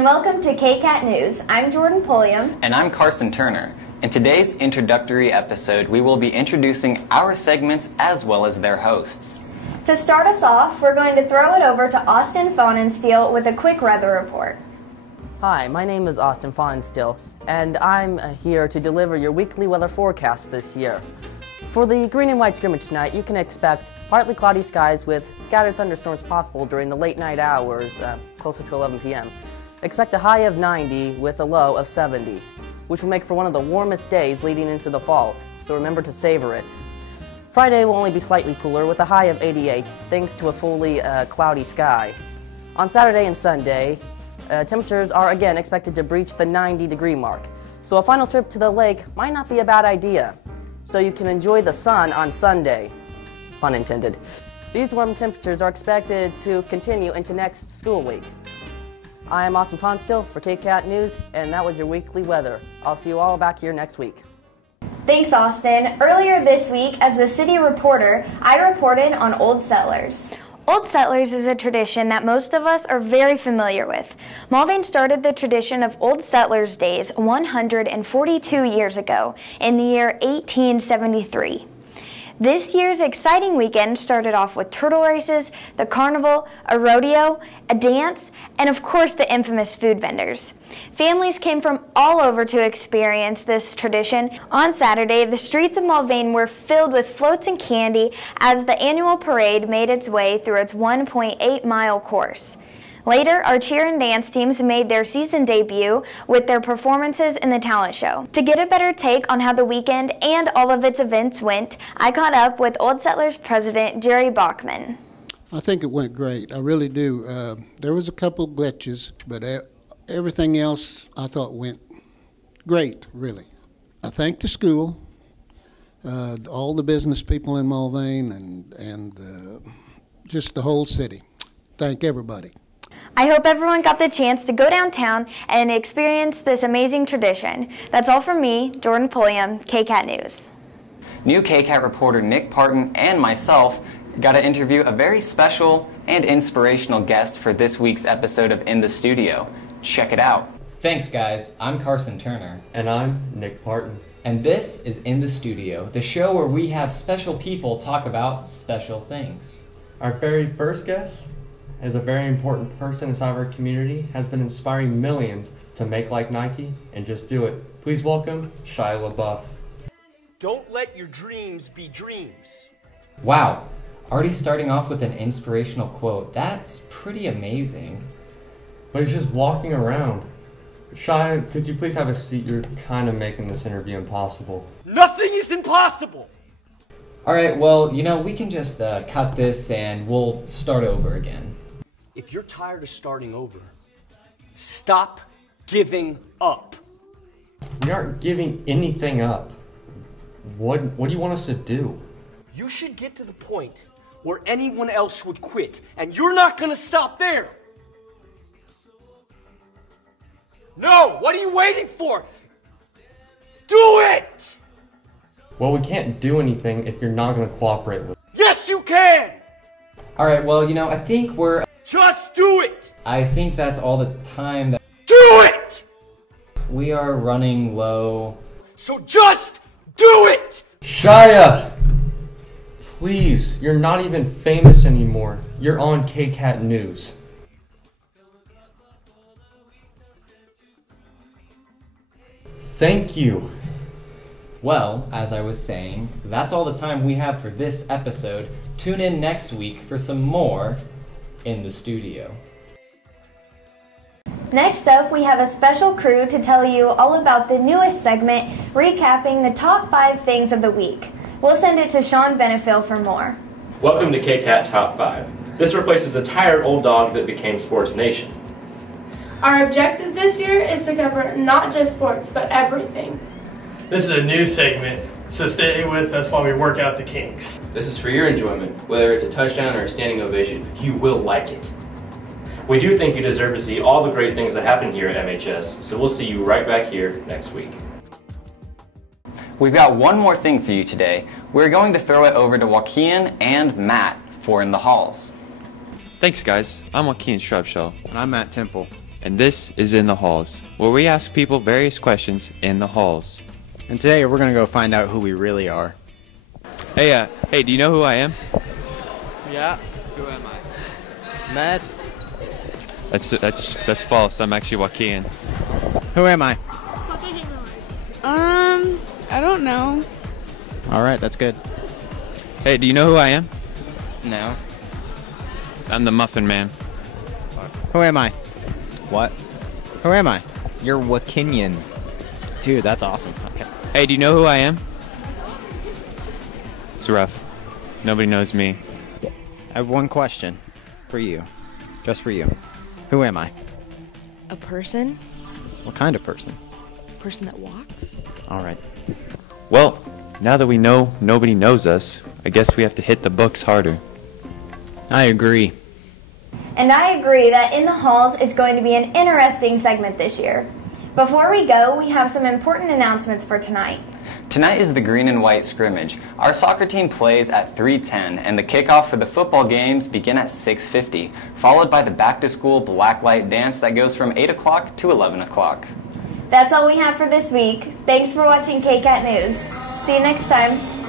and welcome to KCAT News. I'm Jordan Pulliam. And I'm Carson Turner. In today's introductory episode, we will be introducing our segments as well as their hosts. To start us off, we're going to throw it over to Austin Fahnenstiel with a quick weather report. Hi, my name is Austin Fahnenstiel, and I'm here to deliver your weekly weather forecast this year. For the green and white scrimmage tonight, you can expect partly cloudy skies with scattered thunderstorms possible during the late night hours, closer to 11 p.m. Expect a high of 90 with a low of 70, which will make for one of the warmest days leading into the fall, so remember to savor it. Friday will only be slightly cooler with a high of 88, thanks to a fully cloudy sky. On Saturday and Sunday, temperatures are again expected to breach the 90-degree mark, so a final trip to the lake might not be a bad idea, so you can enjoy the sun on Sunday. Pun intended. These warm temperatures are expected to continue into next school week. I am Austin Fahnenstiel for KCAT News, and that was your weekly weather. I'll see you all back here next week. Thanks, Austin. Earlier this week, as the city reporter, I reported on Old Settlers. Old Settlers is a tradition that most of us are very familiar with. Mulvane started the tradition of Old Settlers Days 142 years ago, in the year 1873. This year's exciting weekend started off with turtle races, the carnival, a rodeo, a dance, and of course the infamous food vendors. Families came from all over to experience this tradition. On Saturday, the streets of Mulvane were filled with floats and candy as the annual parade made its way through its 1.8-mile course. Later, our cheer and dance teams made their season debut with their performances in the talent show. To get a better take on how the weekend and all of its events went, I caught up with Old Settlers President Jerry Bachman. I think it went great. I really do. There was a couple glitches, but everything else I thought went great, really. I thank the school, all the business people in Mulvane, and just the whole city. Thank everybody. I hope everyone got the chance to go downtown and experience this amazing tradition. That's all from me, Jordan Pulliam, KCAT News. New KCAT reporter Nick Parton and myself got to interview a very special and inspirational guest for this week's episode of In the Studio. Check it out. Thanks, guys. I'm Carson Turner. And I'm Nick Parton. And this is In the Studio, the show where we have special people talk about special things. Our very first guest is a very important person inside of our community, has been inspiring millions to make like Nike and just do it. Please welcome Shia LaBeouf. Don't let your dreams be dreams. Wow, already starting off with an inspirational quote. That's pretty amazing. But he's just walking around. Shia, could you please have a seat? You're kind of making this interview impossible. Nothing is impossible! Alright, well, you know, we can just cut this and we'll start over again. If you're tired of starting over, stop giving up. We aren't giving anything up. What do you want us to do? You should get to the point where anyone else would quit, and you're not gonna stop there. No, what are you waiting for? Do it! Well, we can't do anything if you're not going to cooperate with us. Yes, you can! Alright, well, you know, I think we're... Just do it! I think that's all the time that... Do it! We are running low. So just do it! Shia! Please, you're not even famous anymore. You're on KCAT News. Thank you. Well, as I was saying, that's all the time we have for this episode. Tune in next week for some more In the Studio. Next up, we have a special crew to tell you all about the newest segment, recapping the top 5 things of the week. We'll send it to Sean Benefiel for more. Welcome to KCAT Top 5. This replaces the tired old dog that became Sports Nation. Our objective this year is to cover not just sports, but everything. This is a new segment, so stay with us while we work out the kinks. This is for your enjoyment. Whether it's a touchdown or a standing ovation, you will like it. We do think you deserve to see all the great things that happen here at MHS, so we'll see you right back here next week. We've got one more thing for you today. We're going to throw it over to Joaquin and Matt for In the Halls. Thanks, guys. I'm Joaquin Shrubshell. And I'm Matt Temple. and this is In the Halls, where we ask people various questions in the halls. And today we're going to go find out who we really are. Hey, do you know who I am? Yeah. Who am I? Matt. That's false. I'm actually Joaquin. Who am I? I don't know. All right, that's good. Hey, do you know who I am? No. I'm the Muffin Man. Who am I? What? Who am I? You're Wakinian. Dude, that's awesome. Okay. Hey, do you know who I am? It's rough. Nobody knows me. I have one question for you. Just for you. Who am I? A person? What kind of person? A person that walks? All right. Well, now that we know nobody knows us, I guess we have to hit the books harder. I agree. And I agree that In the Halls is going to be an interesting segment this year. Before we go, we have some important announcements for tonight. Tonight is the green and white scrimmage. Our soccer team plays at 3:10, and the kickoff for the football games begin at 6:50, followed by the back-to-school blacklight dance that goes from 8 o'clock to 11 o'clock. That's all we have for this week. Thanks for watching KCAT News. See you next time.